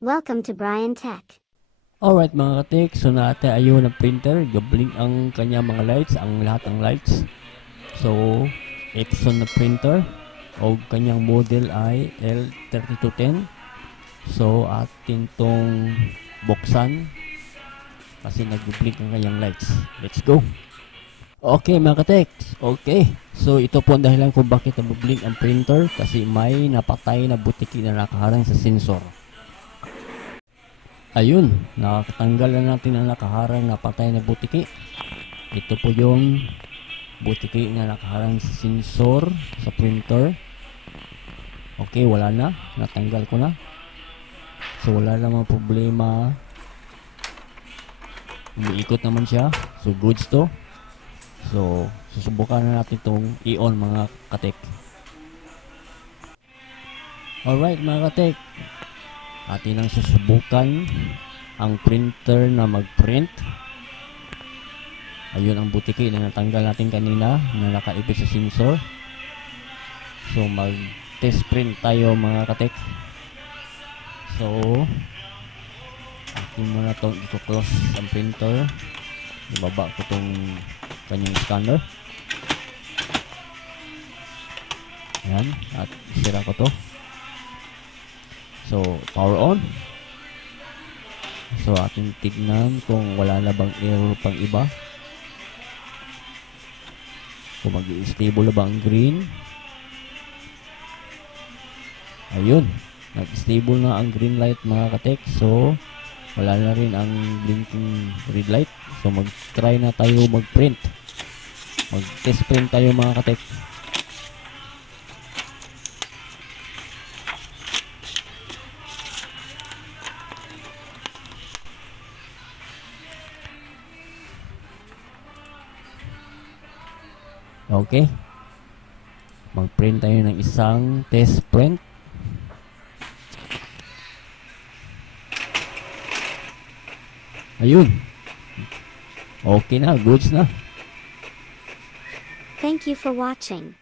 Welcome to Brian Tech. Alright mga katik, so natin ayun ang printer, gablink ang kanya mga lights, ang lahat ng lights. So, Epson na printer, o kanyang model ay L3210. So, ating tong buksan, kasi nag-blink ang kanyang lights. Let's go! Okay mga katik, okay. So, ito po ang dahilan kung bakit nag-blink ang printer, kasi may napatay na butiki na nakaharang sa sensor. Ayun, nakatanggal na natin ang nakaharang na patay na butiki. Ito po yung butiki na nakaharang sa sensor sa printer. Okay, wala na. Natanggal ko na. So, wala namang problema. Umiikot naman siya. So, goods to. So, susubukan na natin itong i-on mga katek. Alright mga katek. Atin ang susubukan ang printer na mag-print. Ayun ang butiki na natanggal natin kanina na nakaipit sa sensor. So mag-test print tayo mga katek. So atin muna itong i-close ang printer. Ibaba ko itong kanyang scanner. Ayan, at isira ko to. So, power on. So, ating tignan kung wala na bang error pang iba. Kung mag-i-stable na ba ang green. Ayun. Nag-stable na ang green light mga katek. So, wala na rin ang blinking red light. So, mag-try na tayo mag-print. Mag-test print tayo mga katek. Okay. Mag-print tayo ng isang test print. Ayun. Okay na, goods na. Thank you for watching.